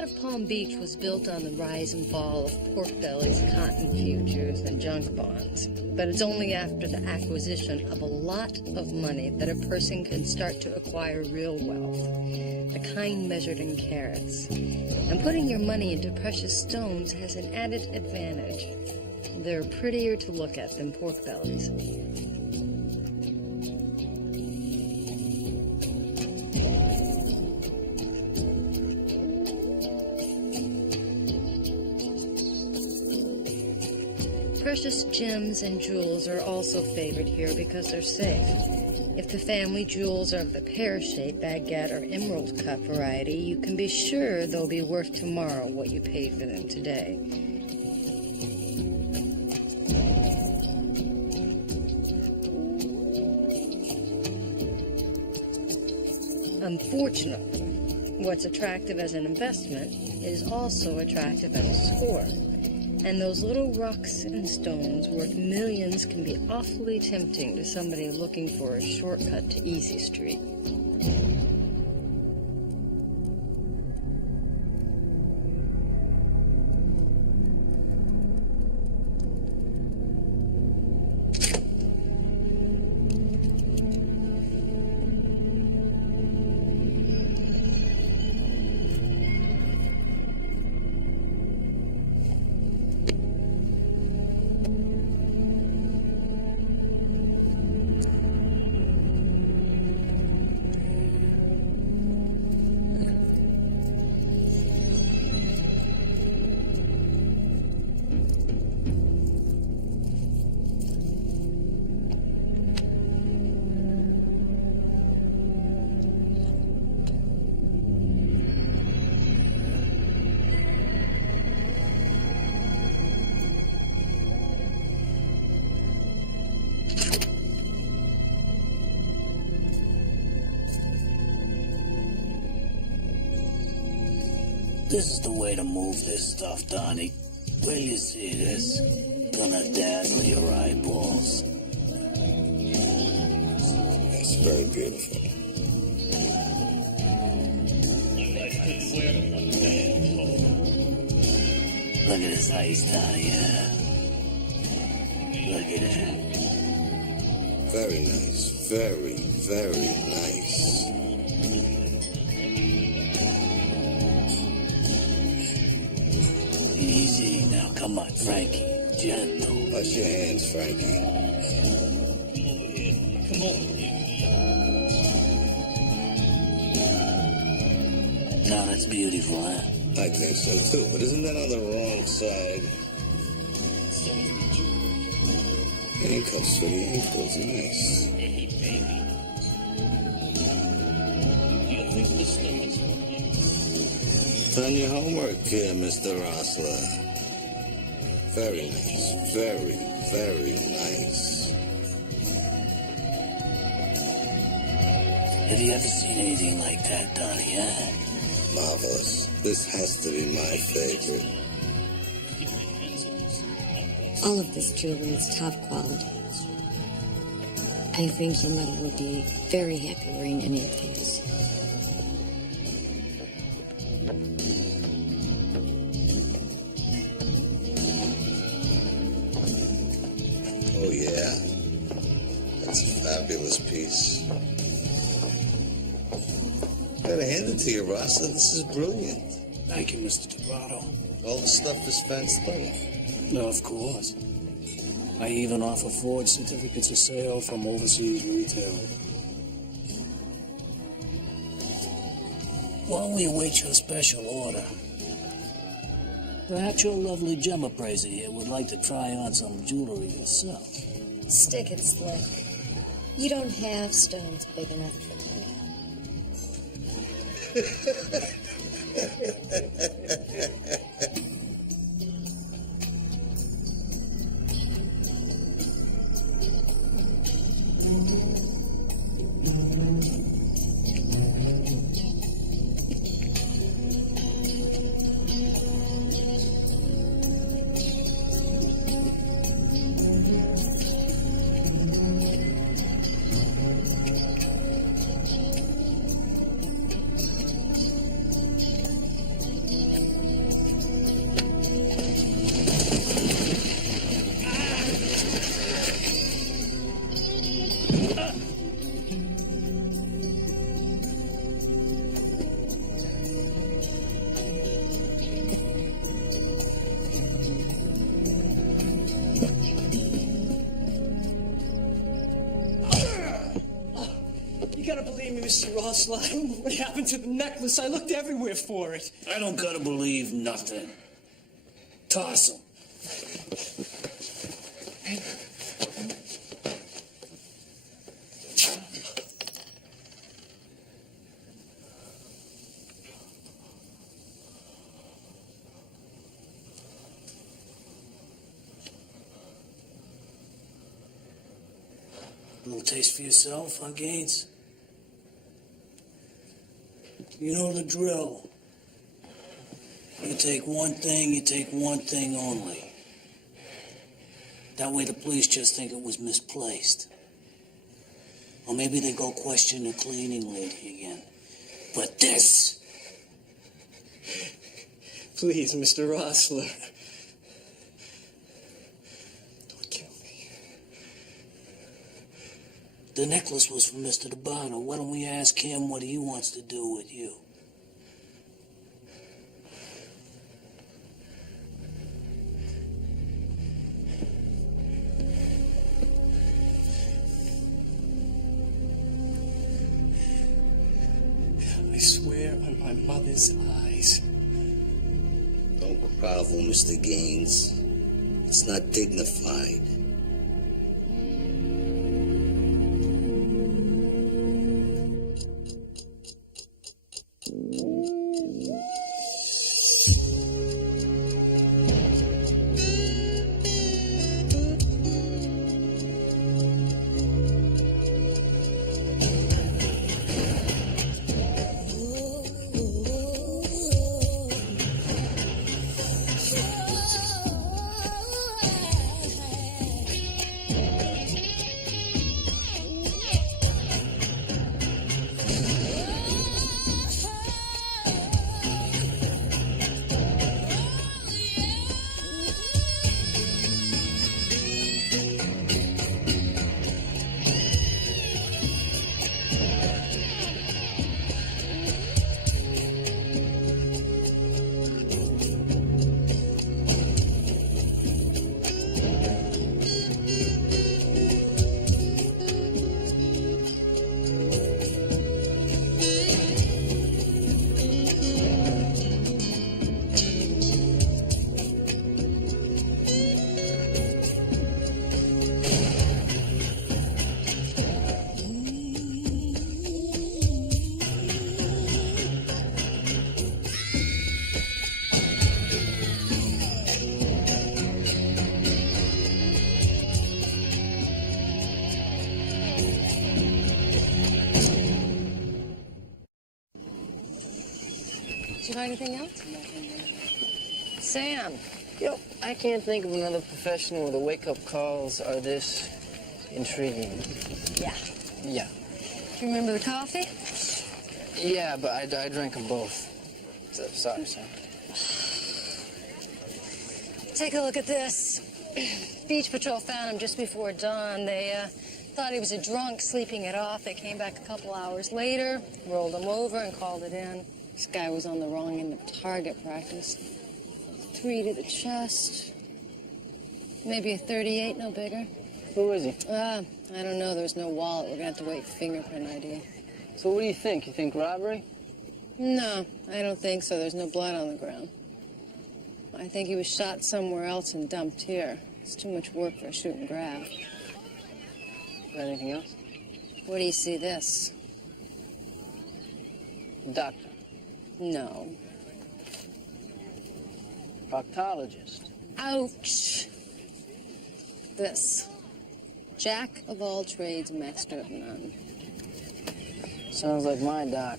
lot of Palm Beach was built on the rise and fall of pork bellies, cotton futures, and junk bonds. But it's only after the acquisition of a lot of money that a person can start to acquire real wealth, the kind measured in carats. And putting your money into precious stones has an added advantage. They're prettier to look at than pork bellies. Precious gems and jewels are also favored here because they're safe. If the family jewels are of the pear-shaped, baguette, or emerald-cut variety, you can be sure they'll be worth tomorrow what you paid for them today. Unfortunately, what's attractive as an investment is also attractive as a score. And those little rocks and stones worth millions can be awfully tempting to somebody looking for a shortcut to Easy Street. This is the way to move this stuff, Donnie. Will you see this? Gonna dazzle your eyeballs. It's very beautiful. Look at this ice, Donnie. Look at that. Very nice. Very, very nice. Easy now, come on, Frankie. Gentle. Watch your hands, Frankie. Come on. Now that's beautiful, huh? I think so too, but isn't that on the wrong side? Handcuffs for the ankles, nice. Done your homework here, Mr. Rosler. Very nice. Very, very nice. Have you ever seen anything like that, Donnie, huh? Marvelous. This has to be my favorite. All of this jewelry is top quality. I think your mother will be very happy wearing any of these. Oh, yeah. That's a fabulous piece. Gotta hand it to you, Rosser. This is brilliant. Thank you, Mr. Debrato. All the stuff is fenced in. No, of course. I even offer forged certificates of sale from overseas retailers. While we await your special order, perhaps your lovely gem appraiser here would like to try on some jewelry yourself. Stick it, Slick. You don't have stones big enough for me. Mr. Rosler. I don't know what happened to the necklace. I looked everywhere for it. I don't gotta believe nothing. Toss him. Little taste for yourself, huh, Gaines? You know the drill. You take one thing only. That way the police just think it was misplaced. Or maybe they go question the cleaning lady again. But this... Please, Mr. Rosler. Don't kill me. The necklace was from Mr. DeBardo. Why don't we ask him what he wants to do with you? I swear on my mother's eyes. Don't grovel, Mr. Gaines. It's not dignified. Did you find anything else? Sam. I can't think of another profession where the wake-up calls are this intriguing. Yeah. Yeah. Do you remember the coffee? Yeah, but I drank them both. So, sorry, Sam. Take a look at this. Beach Patrol found him just before dawn. They thought he was a drunk sleeping it off. They came back a couple hours later, rolled him over and called it in. This guy was on the wrong end of target practice. 3 to the chest. Maybe a 38, no bigger. Who is he? I don't know. There's no wallet. We're going to have to wait for fingerprint ID. So what do you think? You think robbery? No, I don't think so. There's no blood on the ground. I think he was shot somewhere else and dumped here. It's too much work for a shoot and grab. Got anything else? Where do you see this? Doctor. No. Proctologist. Ouch. This. Jack of all trades, master of none. Sounds like my doc.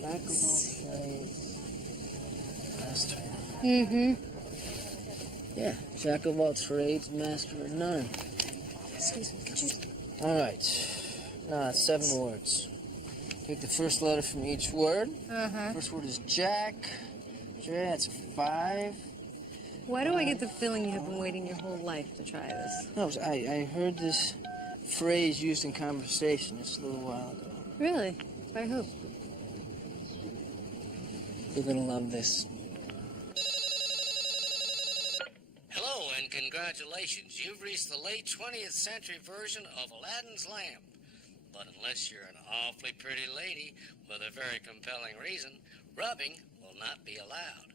Jack of all trades, master. Mm-hmm. Yeah, jack of all trades, master of none. Excuse me, could you... All right. Now, it's 7 words. Take the first letter from each word. Uh-huh. First word is Jack. J, that's a 5. Why do I get the feeling you have been waiting your whole life to try this? No, I heard this phrase used in conversation just a little while ago. Really? By who? You're gonna love this. Hello and congratulations. You've reached the late 20th century version of Aladdin's Lamp. but unless you're an awfully pretty lady with a very compelling reason, rubbing will not be allowed.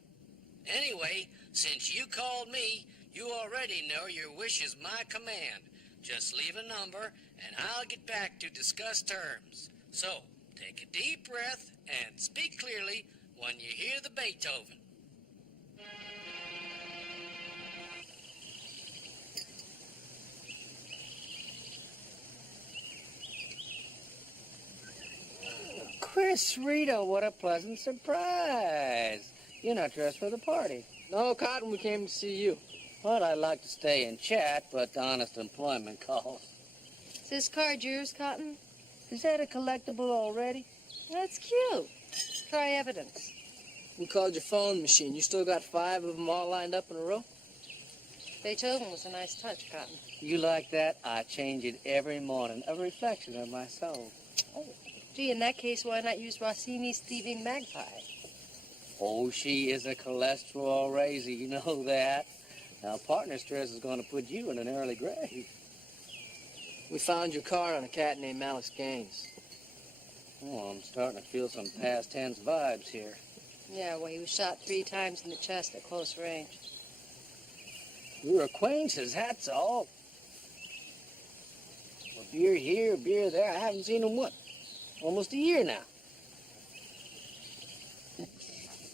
Anyway, since you called me, you already know your wish is my command. Just leave a number, and I'll get back to discuss terms. So, take a deep breath and speak clearly when you hear the Beethoven. Chris Rito, what a pleasant surprise. You're not dressed for the party. No, Cotton, we came to see you. Well, I'd like to stay and chat, but honest employment calls. Is this card yours, Cotton? Is that a collectible already? That's cute. Try evidence. We called your phone machine. You still got 5 of them all lined up in a row? Beethoven was a nice touch, Cotton. You like that? I change it every morning. A reflection of my soul. Gee, in that case, why not use Rossini's Thieving Magpie? Oh, she is a cholesterol raiser. You know that. Now, partner stress is going to put you in an early grave. We found your car on a cat named Alex Gaines. Oh, I'm starting to feel some past tense vibes here. Yeah, well, he was shot 3 times in the chest at close range. We're acquaintances, that's all. A beer here, a beer there. I haven't seen him, what, almost a year now.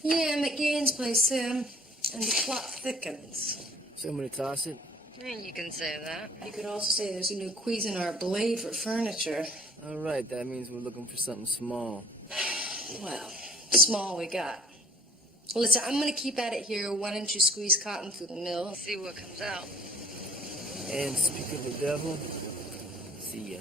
Yeah, McGain's place, Sam. And the plot thickens. Somebody toss it? You can say that. You could also say there's a new Cuisinart blade for furniture. All right, that means we're looking for something small. Well, small we got. Well, listen, I'm going to keep at it here. Why don't you squeeze Cotton through the mill and see what comes out? And speak of the devil, see ya.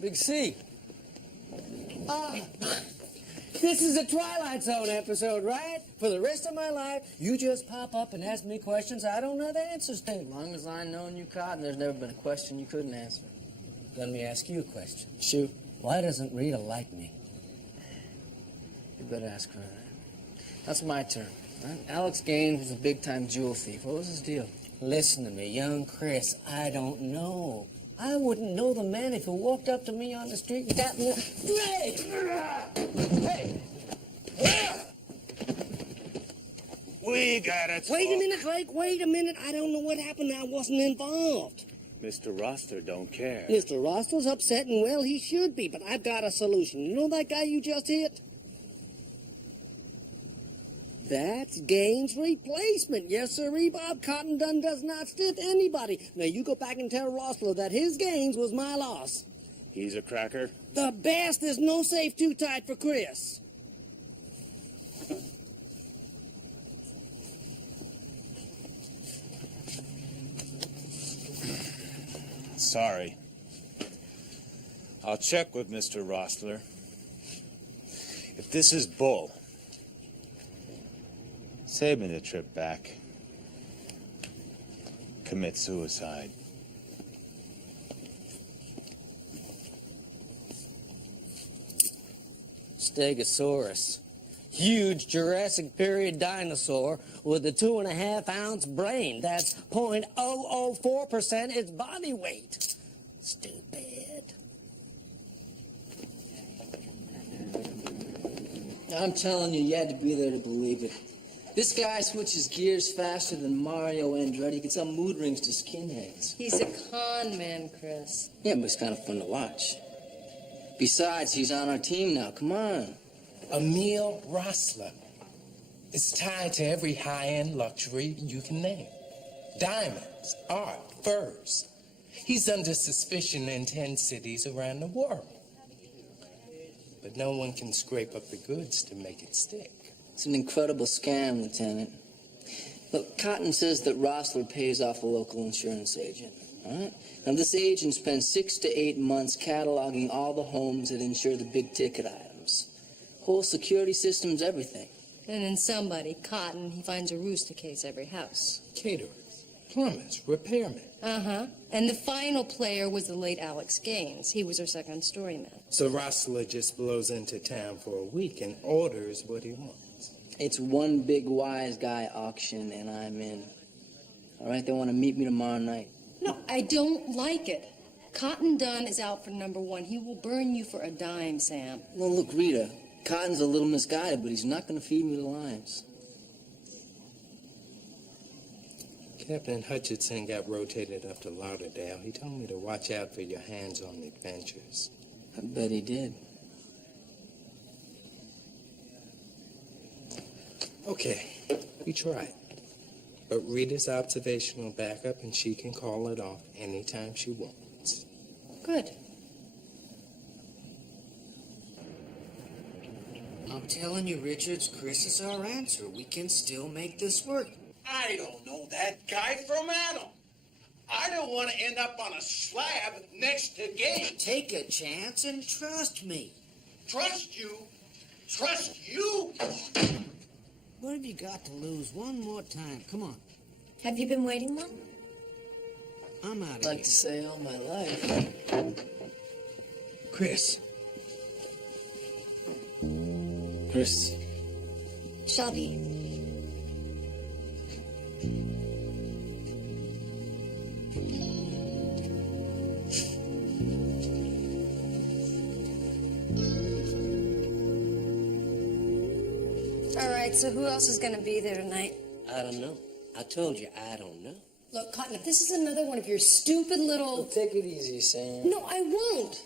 Big C. This is a Twilight Zone episode, right? For the rest of my life, you just pop up and ask me questions I don't know the answers to. As long as I've known you, Cotton, there's never been a question you couldn't answer. Let me ask you a question. Shoot. Why doesn't Rita like me? You better ask her that. That's my turn. Right? Alex Gaines was a big-time jewel thief. What was his deal? Listen to me, young Chris. I don't know. I wouldn't know the man if he walked up to me on the street and tapped me. Hey! We gotta talk. Wait a minute, Blake. Wait a minute. I don't know what happened. I wasn't involved. Mr. Roster don't care. Mr. Rostel's upset, and well, he should be, but I've got a solution. You know that guy you just hit? That's Gaines' replacement. Yes, sirree, Bob. Cotton Dunn does not stiff anybody. Now, you go back and tell Rostel that his Gaines was my loss. He's a cracker. The best. There's no safe too tight for Chris. Sorry. I'll check with Mr. Rostler. If this is bull, save me the trip back. Commit suicide. Stegosaurus. Huge Jurassic period dinosaur with a 2.5-ounce brain. That's 0.004% its body weight. Stupid. I'm telling you, you had to be there to believe it. This guy switches gears faster than Mario Andretti. He can sell mood rings to skinheads. He's a con man, Chris. Yeah, but it's kind of fun to watch. Besides, he's on our team now. Come on. Emil Rossler is tied to every high-end luxury you can name. Diamonds, art, furs. He's under suspicion in 10 cities around the world. But no one can scrape up the goods to make it stick. It's an incredible scam, Lieutenant. Look, Cotton says that Rossler pays off a local insurance agent. All right? Now, this agent spends 6 to 8 months cataloging all the homes that insure the big-ticket items. Whole security system's everything. And then somebody, Cotton, he finds a rooster case every house. Caterers. Plumbers, repairmen. Uh-huh. And the final player was the late Alex Gaines. He was our second story man. So Rossler just blows into town for a week and orders what he wants. It's one big wise guy auction, and I'm in. All right, they want to meet me tomorrow night. No, I don't like it. Cotton Dunn is out for number one. He will burn you for a dime, Sam. Well, look, Rita, Cotton's a little misguided, but he's not going to feed me the limes. Captain Hutchinson got rotated up to Lauderdale. He told me to watch out for your hands-on adventures. I bet he did. Okay, we tried. But Rita's observational backup, and she can call it off anytime she wants. Good. I'm telling you, Richards, Chris is our answer. We can still make this work. I don't know that guy from Adam. I don't want to end up on a slab next to Gaines. Take a chance and trust me. Trust you? Trust you? What have you got to lose? One more time. Come on. Have you been waiting long? I'm out of I'd like here. to say all my life. Chris. Chris. Shelby. All right, so who else is going to be there tonight? I don't know. I told you, I don't know. Look, Cotton, if this is another one of your stupid little... Take it easy, Sam. No, I won't.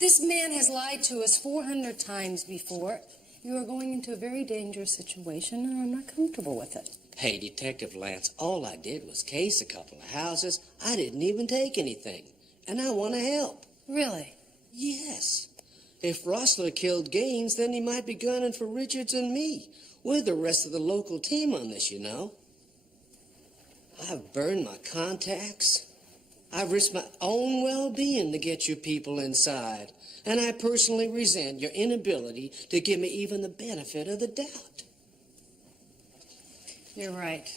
This man has lied to us 400 times before. You are going into a very dangerous situation, and I'm not comfortable with it. Hey, Detective Lance, all I did was case a couple of houses. I didn't even take anything. And I want to help. Really? Yes. If Rossler killed Gaines, then he might be gunning for Richards and me. We're the rest of the local team on this, you know. I've burned my contacts. I've risked my own well-being to get you people inside. And I personally resent your inability to give me even the benefit of the doubt. You're right.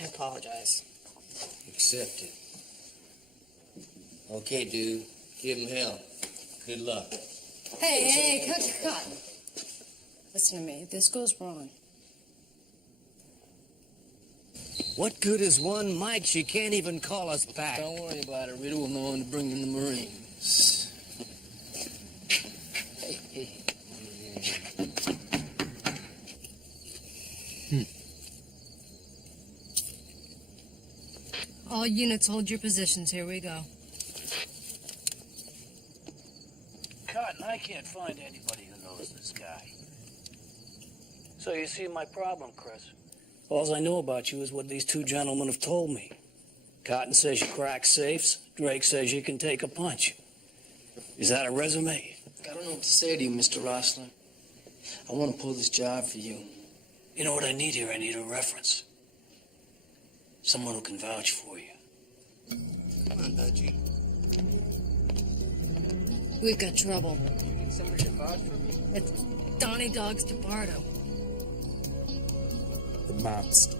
I apologize. Accept it. Okay, dude. Give him hell. Good luck. Hey, cut. Listen to me. If this goes wrong, What good is one Mike? She can't even call us back. Don't worry about it, Rita. We'll know when to bring in the Marines. Hey. all units hold your positions. Here we go. Cotton, I can't find anybody who knows this guy. So you see my problem, Chris. All I know about you is what these two gentlemen have told me. Cotton says you crack safes. Drake says you can take a punch. Is that a resume? I don't know what to say to you, Mr. Rossler. I want to pull this job for you. You know what I need here? I need a reference. Someone who can vouch for you. Come on, Dodgy. We've got trouble. Somebody to vouch for me? It's Donnie Dogs DeBardo. The mobster.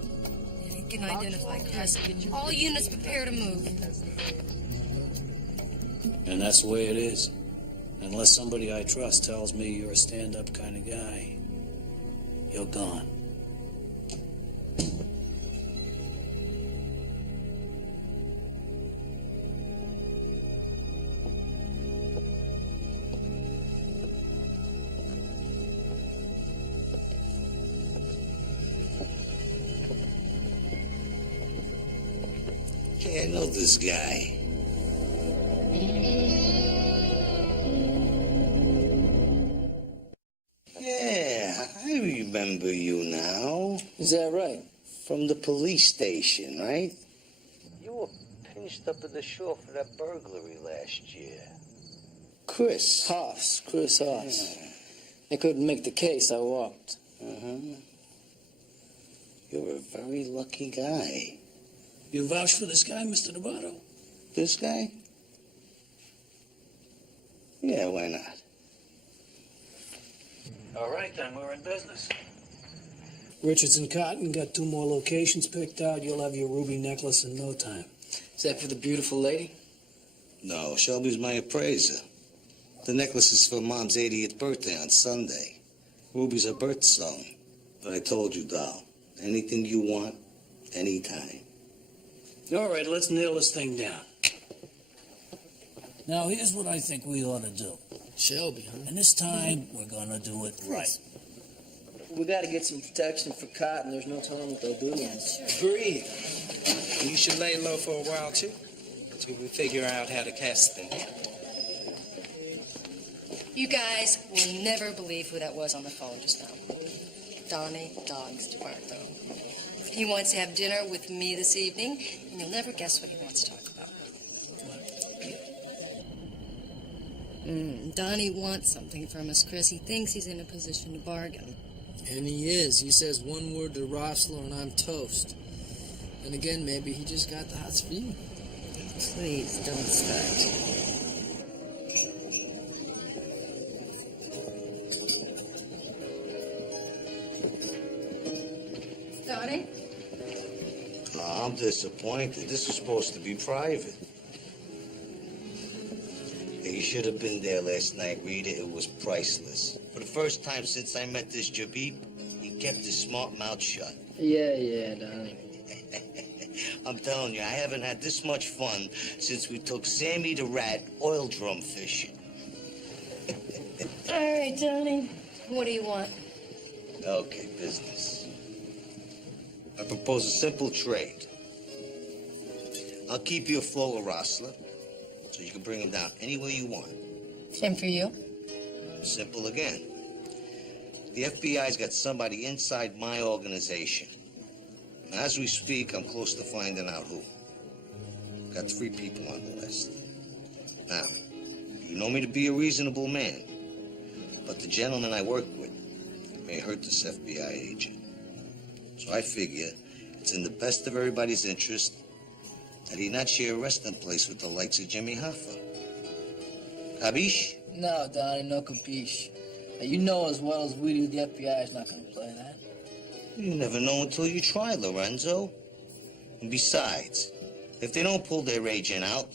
Yeah, he can identify Chris. All units prepare to move. And that's the way it is. Unless somebody I trust tells me you're a stand-up kind of guy, you're gone. Hey, I know this guy. Yeah, I remember you now. Is that right? From the police station, right? You were pinched up at the shore for that burglary last year. Chris. Chris Haas. I couldn't make the case. I walked. Uh-huh. You're a very lucky guy. You vouch for this guy, Mr. DeBardo? This guy? Yeah, why not? All right, then, we're in business. Richards and Cotton got 2 more locations picked out. You'll have your ruby necklace in no time. Is that for the beautiful lady? No, Shelby's my appraiser. The necklace is for Mom's 80th birthday on Sunday. Ruby's her birthstone. But I told you, doll, anything you want, anytime. All right, let's nail this thing down. Now, here's what I think we ought to do. Shelby, huh? And this time, we're gonna do it right. We gotta get some protection for Cotton. There's no telling what they'll do. Yeah, sure. Agreed. You should lay low for a while, too, until we figure out how to cast them. You guys will never believe who that was on the phone just now. Donnie Dogs DeMarco. He wants to have dinner with me this evening, and you'll never guess what he wants to talk about. Donnie wants something from us, Chris. He thinks he's in a position to bargain. And he is. He says one word to Rossler and I'm toast. And again, maybe he just got the hots for you. Please don't start. Donnie? Oh, I'm disappointed. This was supposed to be private. Hey, you should have been there last night, Rita. It was priceless. For the first time since I met this Jabib, he kept his smart mouth shut. Yeah, Donnie. I'm telling you, I haven't had this much fun since we took Sammy the Rat oil drum fishing. All right, Donnie. What do you want? Okay, business. I propose a simple trade. I'll keep you afloat with Rossler, so you can bring him down any way you want. Same for you. Simple again. The FBI's got somebody inside my organization. And as we speak, I'm close to finding out who. Got 3 people on the list. Now, you know me to be a reasonable man, but the gentleman I work with may hurt this FBI agent. So I figure it's in the best of everybody's interest that he not share a resting place with the likes of Jimmy Hoffa. Capiche? No, Donnie, no capiche. Now, you know as well as we do the FBI is not going to play that. You never know until you try, Lorenzo. And besides, if they don't pull their agent out,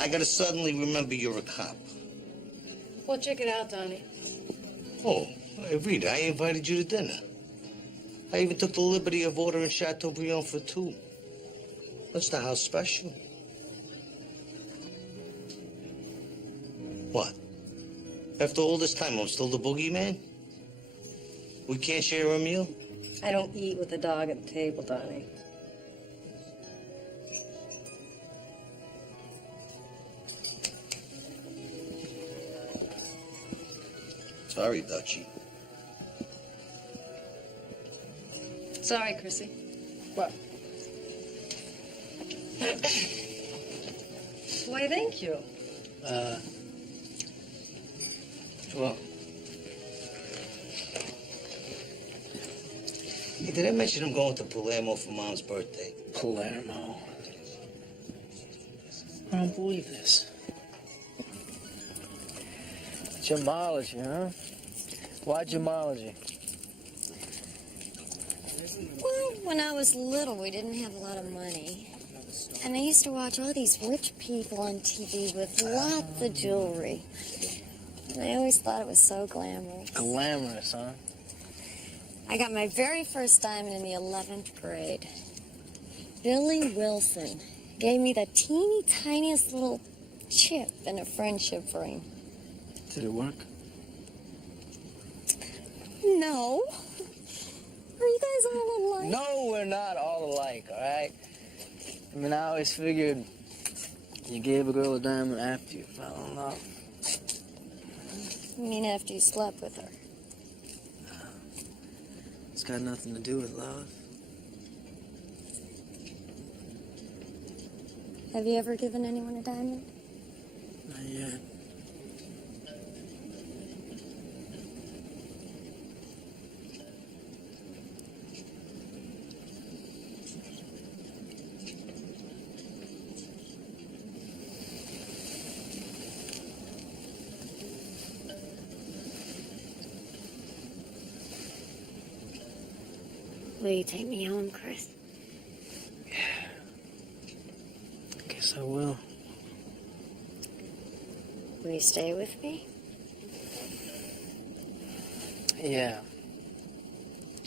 I gotta suddenly remember you're a cop. Well, check it out, Donnie. Oh, hey, Rita, I invited you to dinner. I even took the liberty of ordering Chateaubriand for 2. What's the house special? What? After all this time, I'm still the boogeyman? We can't share a meal? I don't eat with the dog at the table, Donnie. Sorry, Dutchie. Sorry, Chrissy. What? Why, thank you. Well, Hey, did I mention I'm going to Palermo for Mom's birthday? Palermo. I don't believe this. Gemology, huh? Why gemology? Well, when I was little, we didn't have a lot of money. And I used to watch all these rich people on TV with lots of jewelry. And I always thought it was so glamorous. Glamorous, huh? I got my very first diamond in the 11th grade. Billy Wilson gave me the teeny tiniest little chip in a friendship ring. Did it work? No. Are you guys all alike? No, we're not all alike, all right? I mean, I always figured you gave a girl a diamond after you fell in love. You mean after you slept with her? It's got nothing to do with love. Have you ever given anyone a diamond? Not yet. Will you take me home, Chris? Guess I will. Will you stay with me? Yeah.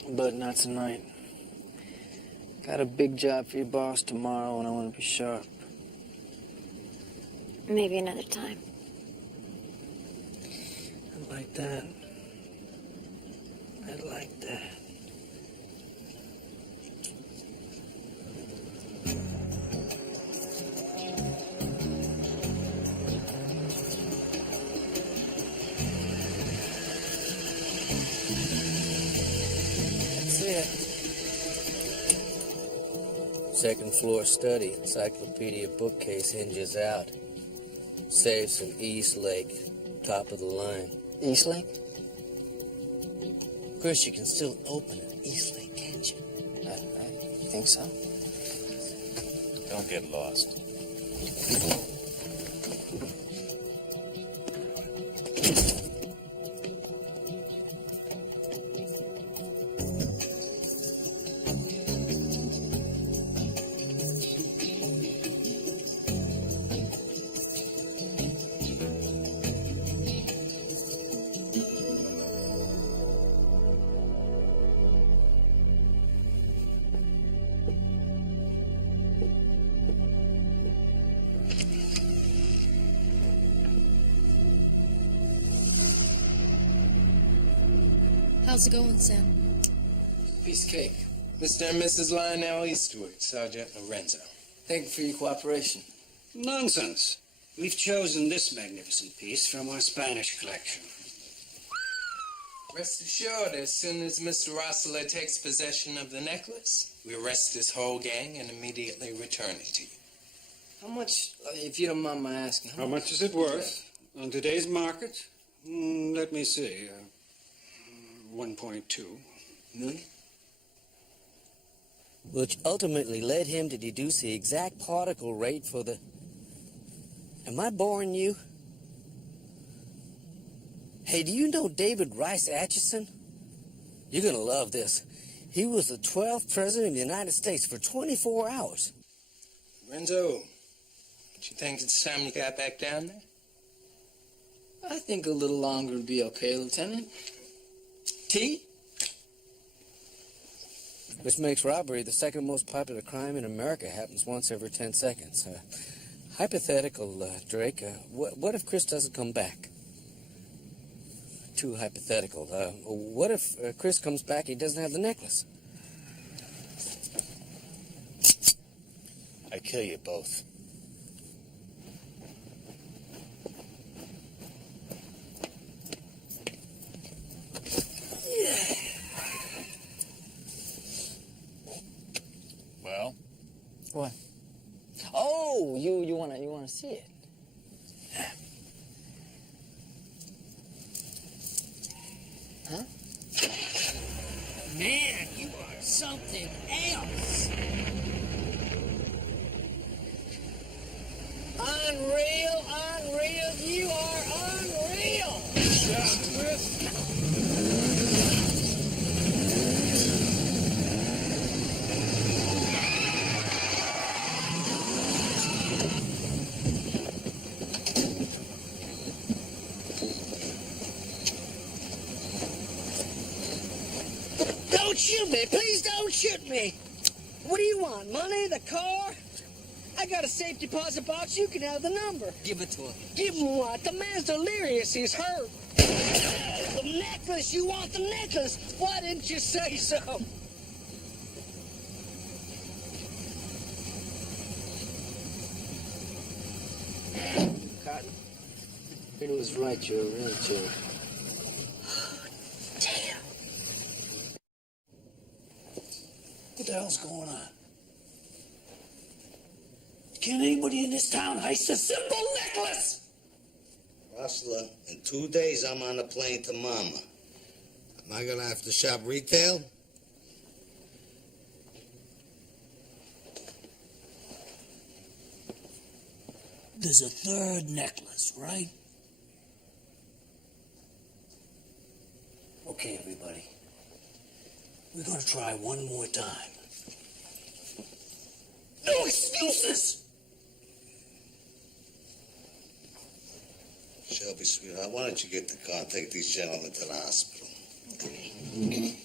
But not tonight. Got a big job for your boss tomorrow, and I want to be sharp. Maybe another time. I'd like that. I'd like that. That's it. Second floor study, encyclopedia bookcase hinges out. Safes in East Lake, top of the line. East Lake? Chris, you can still open an East Lake, can't you? I think so. Don't get lost. How's it going, Sam? Piece of cake. Mr. and Mrs. Lionel Eastwood, Sergeant Lorenzo. Thank you for your cooperation. Nonsense. We've chosen this magnificent piece from our Spanish collection. Rest assured, as soon as Mr. Rossler takes possession of the necklace, we arrest this whole gang and immediately return it to you. How much, if you don't mind my asking? How much is it worth? On today's market? Let me see. 1.2 million? Which ultimately led him to deduce the exact particle rate for the... Am I boring you? Hey, do you know David Rice Atchison? You're gonna love this. He was the 12th president of the United States for 24 hours. Lorenzo, don't you think it's time you got back down there? I think a little longer would be okay, Lieutenant. Tea? Which makes robbery the second most popular crime in America. Happens once every 10 seconds. Hypothetical, Drake. What if Chris doesn't come back? Too hypothetical. What if Chris comes back and he doesn't have the necklace? I kill you both. Well? What? Oh, you wanna see it? Huh? Man, you are something else. Unreal, unreal, you are unreal. Don't shoot me, please don't shoot me. What do you want, money, the car? I got a safe deposit box, you can have the number. Give it to him. Give him what? The man's delirious, he's hurt. The necklace, you want the necklace? Why didn't you say so? Cotton? It was right, you're a real joke. Damn. What the hell's going on? Can anybody in this town heist a simple necklace? Rustler, in 2 days I'm on a plane to Mama. Am I gonna have to shop retail? There's a third necklace, right? Okay, everybody. We're gonna try one more time. No excuses! Shelby, sweetheart, why don't you get the car and take these gentlemen to the hospital? Okay.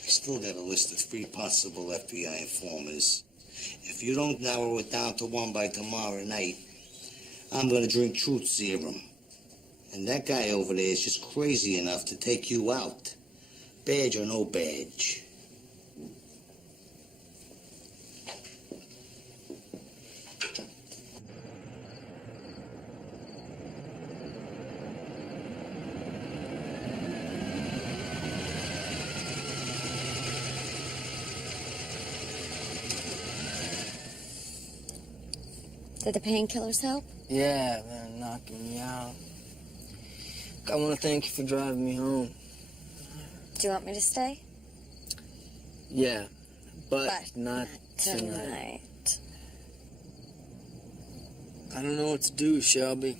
I still got a list of 3 possible FBI informers. If you don't narrow it down to 1 by tomorrow night, I'm gonna drink truth serum. And that guy over there is just crazy enough to take you out. Badge or no badge. Did the painkillers help? Yeah, they're knocking me out. I want to thank you for driving me home. Do you want me to stay? Yeah, but not tonight. tonight. I don't know what to do, Shelby.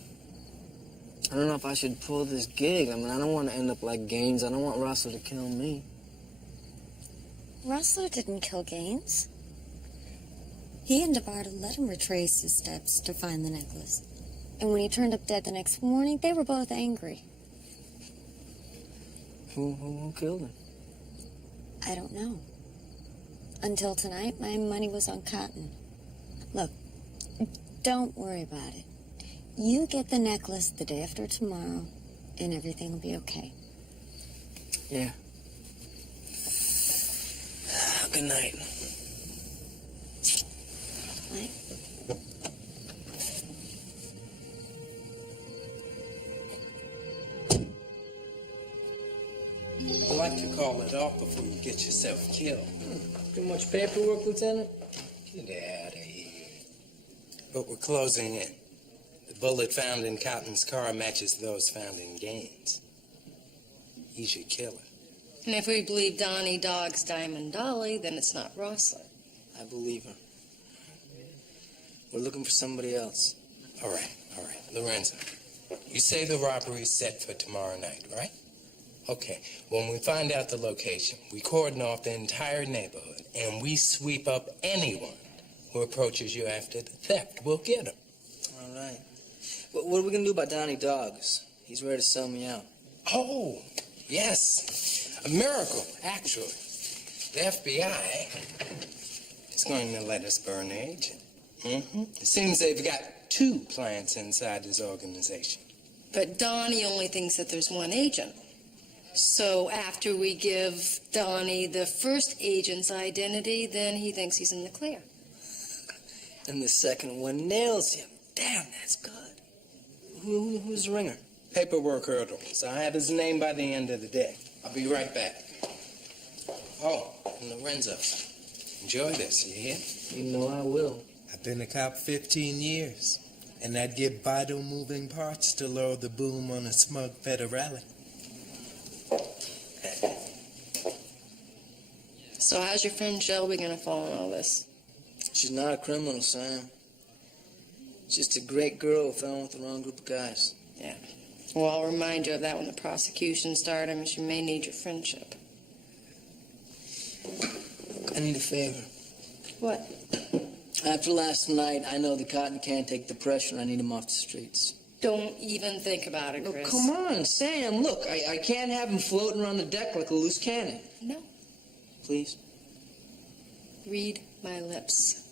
I don't know if I should pull this gig. I mean, I don't want to end up like Gaines. I don't want Russell to kill me. Russell didn't kill Gaines. He and DeBarda let him retrace his steps to find the necklace. And when he turned up dead the next morning, they were both angry. Who killed him? I don't know. Until tonight, my money was on Cotton. Look, don't worry about it. You get the necklace the day after tomorrow, and everything will be okay. Yeah. Good night. Right? I like to call it off before you get yourself killed. Too much paperwork, Lieutenant? Get out of here. But we're closing in. The bullet found in Cotton's car matches those found in Gaines. He's your killer. And if we believe Donnie Dogg's Diamond Dolly, then it's not Rossler. I believe her. We're looking for somebody else. All right. Lorenzo, you say the robbery's set for tomorrow night, right? Okay. When we find out the location, we cordon off the entire neighborhood, and we sweep up anyone who approaches you after the theft. We'll get him. All right. What are we going to do about Donnie Doggs? He's ready to sell me out. Oh, yes. A miracle, actually. The FBI is going to let us burn the agent. It seems they've got 2 plants inside this organization. But Donnie only thinks that there's 1 agent. So after we give Donnie the first agent's identity, then he thinks he's in the clear. And the second one nails him. Damn, that's good. Who's the ringer? Paperwork hurdles. I'll have his name by the end of the day. I'll be right back. Oh, and Lorenzo, enjoy this, you hear? You know I will. I've been a cop 15 years, and I'd give vital moving parts to lower the boom on a smug federale. So how's your friend Shelby gonna fall in all this? She's not a criminal, Sam. Just a great girl who fell in with the wrong group of guys. Yeah. Well, I'll remind you of that when the prosecution starts. I mean, she may need your friendship. I need a favor. What? After last night, I know the Cotton can't take the pressure, and I need him off the streets. Don't even think about it, Chris. Oh, come on, Sam. Look, I can't have him floating around the deck like a loose cannon. No. Please? Read my lips.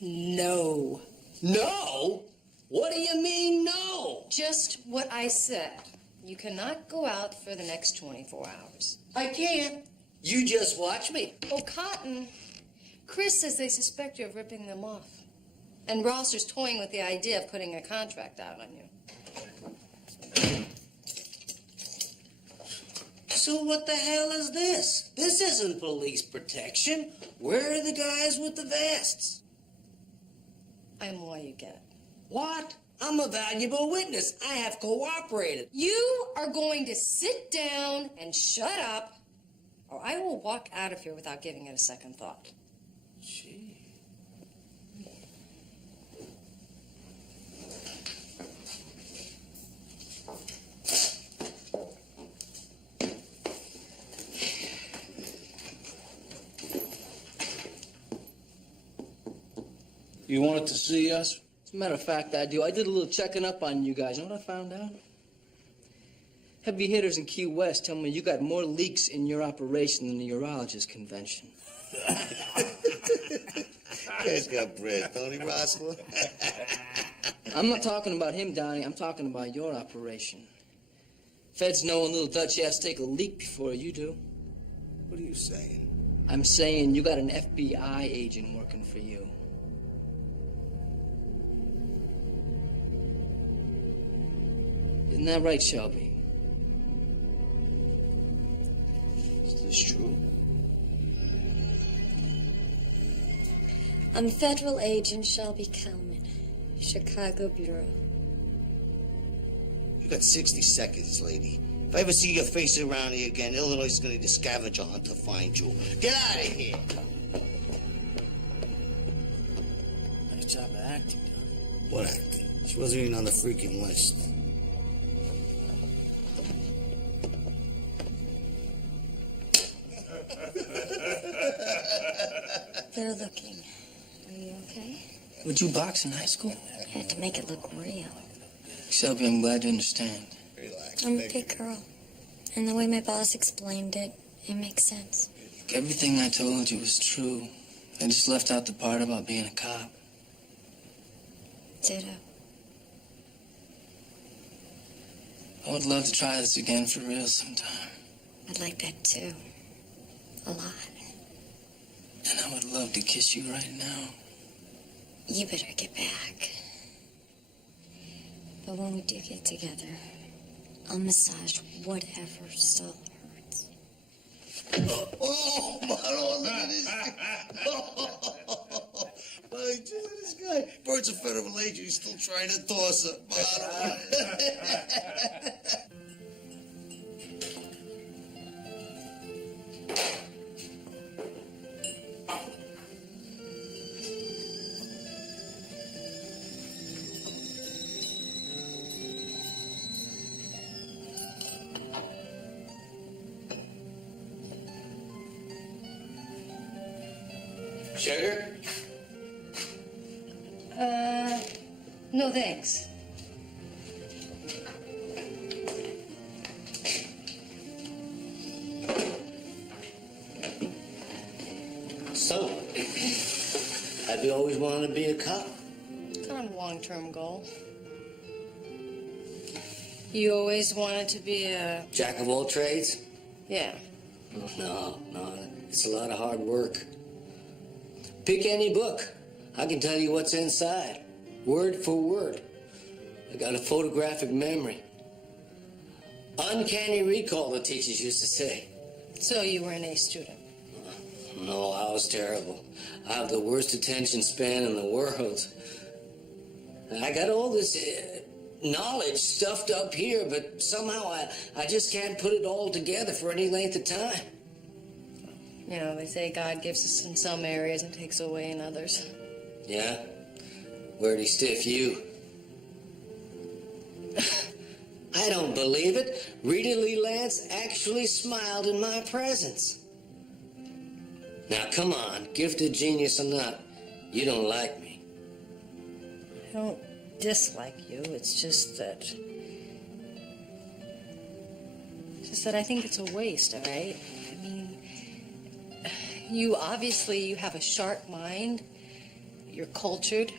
No. No? What do you mean, no? Just what I said. You cannot go out for the next 24 hours. I can't. You just watch me. Oh, Cotton. Chris says they suspect you of ripping them off. And Rosser's toying with the idea of putting a contract out on you. So what the hell is this? This isn't police protection. Where are the guys with the vests? I'm all you get. What? I'm a valuable witness. I have cooperated. You are going to sit down and shut up, or I will walk out of here without giving it a second thought. Gee. You wanted to see us? As a matter of fact, I do. I did a little checking up on you guys. You know what I found out? Heavy hitters in Key West tell me you got more leaks in your operation than the urologist convention. Guy's got bread, don't he, Roscoe? I'm not talking about him, Donnie. I'm talking about your operation. Feds knowing little Dutch has to take a leak before you do. What are you saying? I'm saying you got an FBI agent working for you. Isn't that right, Shelby? Is this true? I'm Federal Agent Shelby Kelman, Chicago Bureau. You got 60 seconds, lady. If I ever see your face around here again, Illinois is going to need a scavenger hunt to find you. Get out of here! Nice job of acting, Donnie. What acting? She wasn't even on the freaking list. They're looking. Are you okay? Would you box in high school? I had to make it look real. Shelby, I'm glad you understand. Relax. I'm a big girl. And the way my boss explained it, it makes sense. Everything I told you was true. I just left out the part about being a cop. Ditto. I would love to try this again for real sometime. I'd like that too. A lot. And I would love to kiss you right now. You better get back. But when we do get together, I'll massage whatever still hurts. Oh, Mano, look at this guy. Oh, my God, this guy. Bird's a federal agent. He's still trying to toss her. Mano. Sugar? No thanks. So, have you always wanted to be a cop? Kind of a long-term goal. You always wanted to be a... Jack of all trades? Yeah. No, it's a lot of hard work. Pick any book. I can tell you what's inside, word for word. I got a photographic memory. Uncanny recall, the teachers used to say. So you were an A student. No, I was terrible. I have the worst attention span in the world. I got all this knowledge stuffed up here, but somehow I just can't put it all together for any length of time. You know, they say God gives us in some areas and takes away in others. Yeah? Where'd he stiff you? I don't believe it. Rita Lee Lance actually smiled in my presence. Now, come on, gifted genius or not, you don't like me. I don't dislike you. It's just that I think it's a waste, all right? I mean, you have a sharp mind. You're cultured.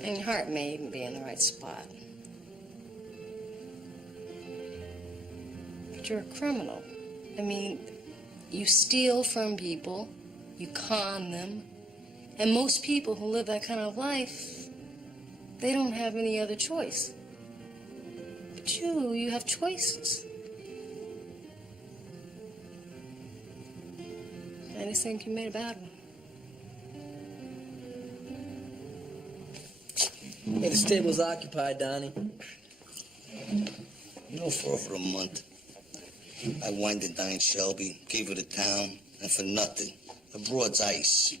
And your heart may even be in the right spot. But you're a criminal. I mean, you steal from people, you con them, and most people who live that kind of life, they don't have any other choice. But you have choices. I just think you made a bad one. Hey, the stable's occupied, Donnie. You know, for over a month, I wined and dined Shelby, gave her the town, and for nothing, the broad's ice.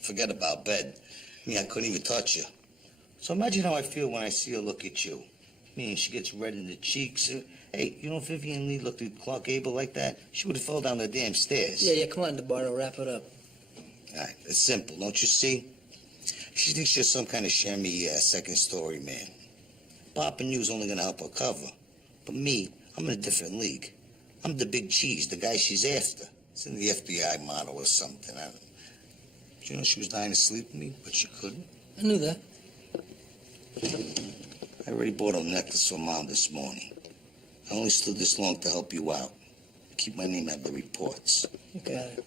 Forget about bed. I mean, I couldn't even touch her. So imagine how I feel when I see her look at you. I mean, she gets red in the cheeks. Hey, you know, if Vivian Lee looked at Clark Gable like that, she would have fell down the damn stairs. Yeah, come on, DeBardo, wrap it up. All right, it's simple, don't you see? She thinks you're some kind of shemmy second-story man. Popping you's only gonna help her cover. But me, I'm in a different league. I'm the big cheese, the guy she's after. It's in the FBI motto or something. I don't know. Did you know she was dying to sleep with me, but she couldn't? I knew that. I already bought a necklace for Mom this morning. I only stood this long to help you out. Keep my name out of the reports. You got it.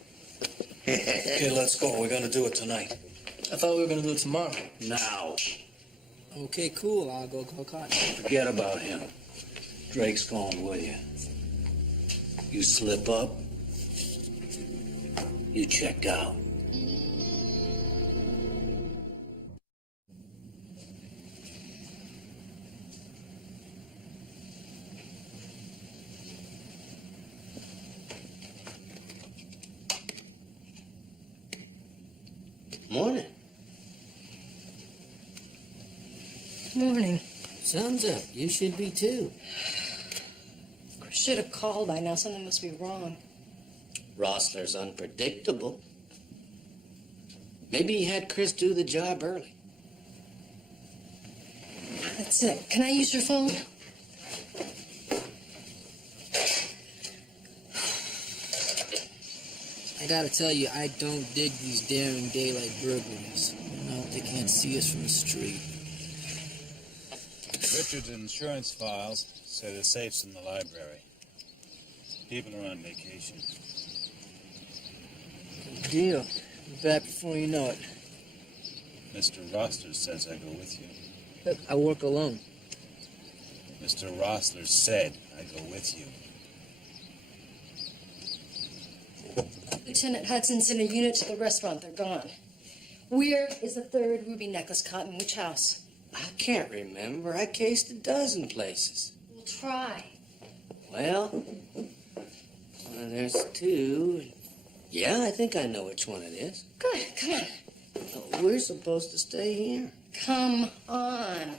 Okay, let's go. We're gonna do it tonight. I thought we were gonna do it tomorrow. Now. Okay, cool. I'll go call Cotton. Forget about him. Drake's going with you. You slip up, you check out. Morning. Morning. Sun's up. You should be too. Should have called by now. Something must be wrong. Rossler's unpredictable. Maybe he had Chris do the job early. That's it. Can I use your phone? I gotta tell you, I don't dig these daring daylight burglaries. You know, they can't see us from the street. Richard's insurance files say the safe's in the library. People are on vacation. Good deal. Be back before you know it. Mr. Rossler says I go with you. Look, I work alone. Mr. Rossler said I go with you. Lieutenant Hudson sent a unit to the restaurant. They're gone. Where is the third ruby necklace, Cotton? Which house? I can't remember. I cased a dozen places. We'll try. Well, there's two. Yeah, I think I know which one it is. Good. Come on. Oh, we're supposed to stay here. Come on.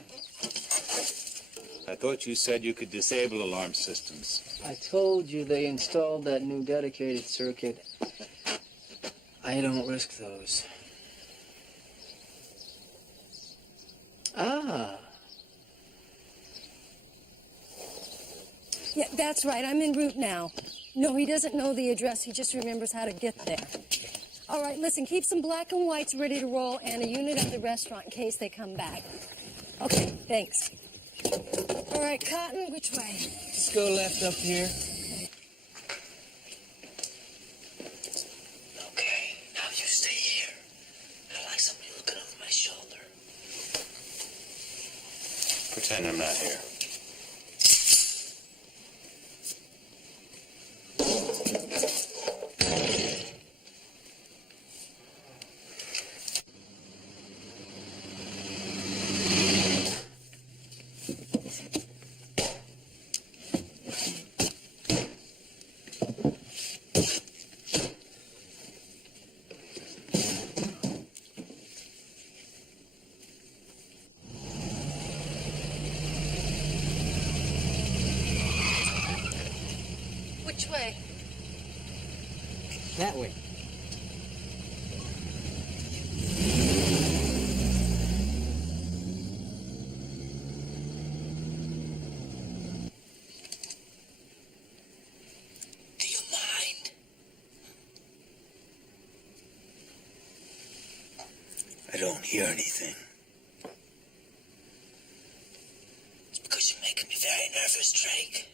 I thought you said you could disable alarm systems. I told you they installed that new dedicated circuit. I don't risk those. Ah. Yeah, that's right. I'm en route now. No, he doesn't know the address. He just remembers how to get there. All right, listen, keep some black and whites ready to roll and a unit at the restaurant in case they come back. Okay, thanks. All right, Cotton, which way? Just go left up here. Okay, now you stay here. I like somebody looking over my shoulder. Pretend I'm not here. Which way? That way. Do you mind? I don't hear anything. It's because you're making me very nervous, Drake.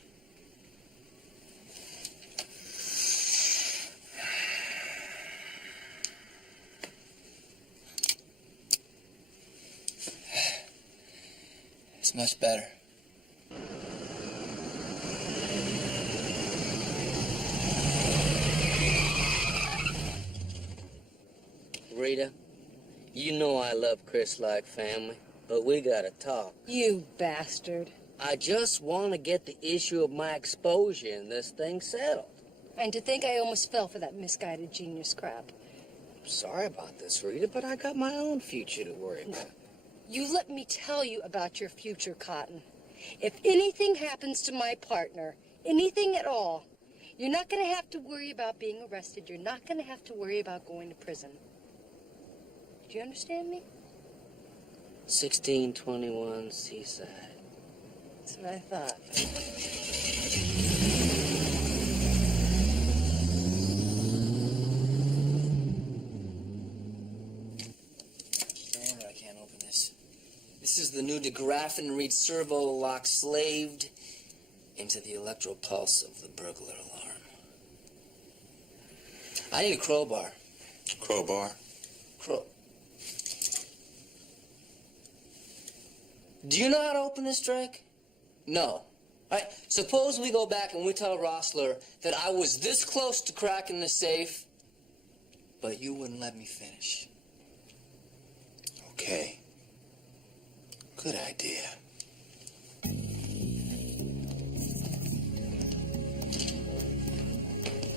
It's much better. Rita, you know I love Chris like family, but we gotta talk. You bastard. I just want to get the issue of my exposure in this thing settled. And to think I almost fell for that misguided genius crap. I'm sorry about this, Rita, but I got my own future to worry about. You let me tell you about your future, Cotton. If anything happens to my partner, anything at all, you're not going to have to worry about being arrested. You're not going to have to worry about going to prison. Do you understand me? 1621 Seaside. That's what I thought. No wonder I can't open this. This is the new DeGraff and Reed servo lock slaved into the electro pulse of the burglar alarm. I need a crowbar. Crowbar? Do you know how to open this, Drake? No. All right, suppose we go back and we tell Rossler that I was this close to cracking the safe, but you wouldn't let me finish. Okay. Good idea.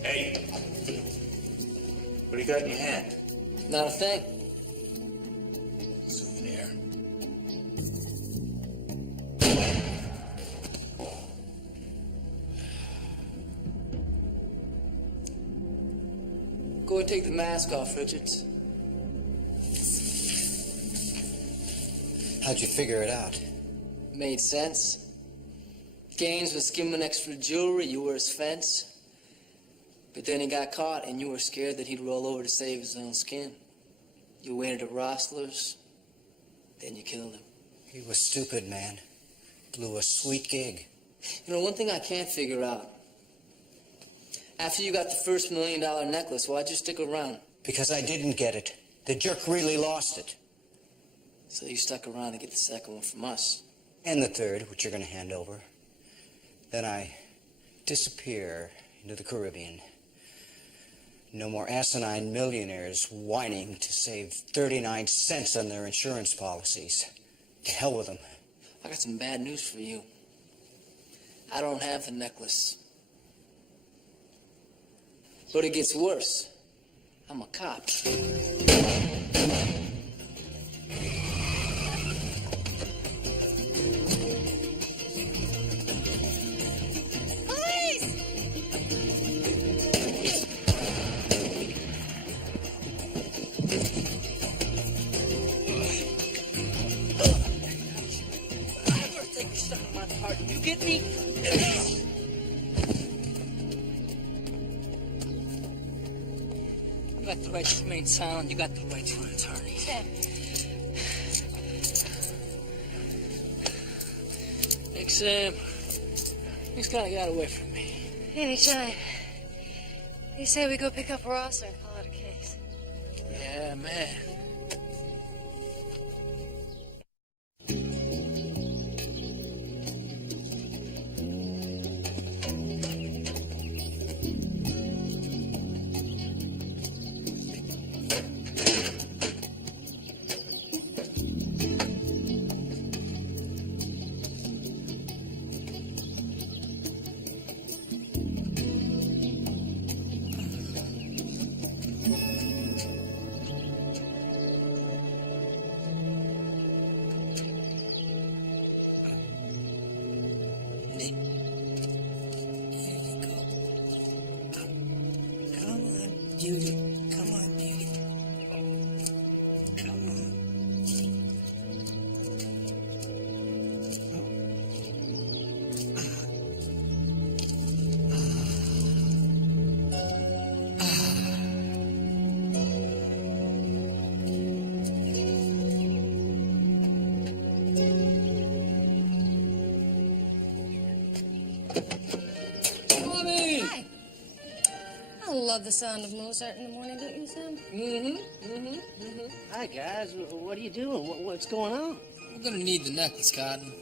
Hey! What do you got in your hand? Not a thing. Souvenir. Go and take the mask off, Richards. How'd you figure it out? Made sense. Gaines was skimming extra jewelry, you were his fence. But then he got caught, and you were scared that he'd roll over to save his own skin. You waited at Rossler's, then you killed him. He was stupid, man. Blew a sweet gig. You know, one thing I can't figure out. After you got the first $1 million necklace, why'd you stick around? Because I didn't get it. The jerk really lost it. So you stuck around to get the second one from us. And the third, which you're going to hand over. Then I disappear into the Caribbean. No more asinine millionaires whining to save 39 cents on their insurance policies. To hell with them. I got some bad news for you. I don't have the necklace. But it gets worse. I'm a cop. You get me? You got the right to remain silent. You got the right to an attorney. Sam. Big Sam. He's kind of got away from me. Anytime. They say we go pick up Ross and call it a case. Yeah, man. Beauty. Come on, Beauty. Come on. Hi. I love the sound of Mozart in the morning, don't you, Sam? Hi, guys. What are you doing? What's going on? We're gonna need the necklace, Cotton.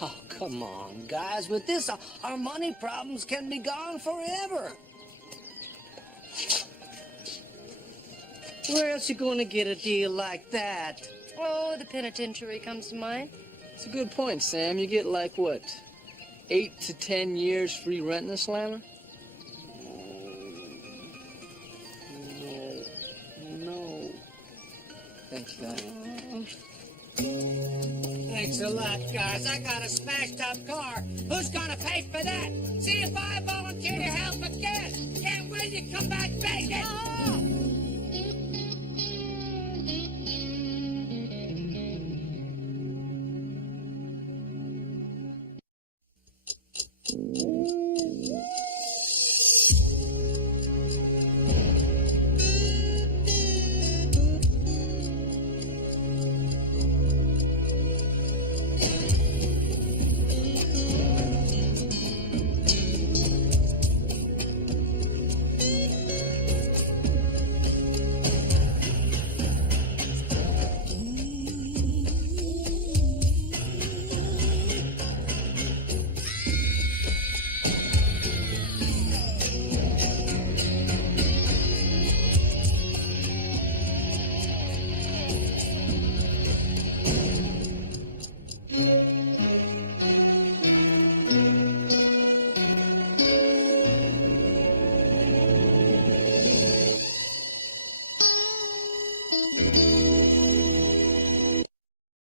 Oh, come on, guys. With this, our money problems can be gone forever. Where else you going to get a deal like that? Oh, the penitentiary comes to mind. It's a good point, Sam. You get like what? 8 to 10 years free rent in the slammer? No. Thanks, God. Thanks a lot, guys. I got a smashed up car. Who's gonna pay for that? See if I volunteer to help again. Can't wait to come back begging. Bye.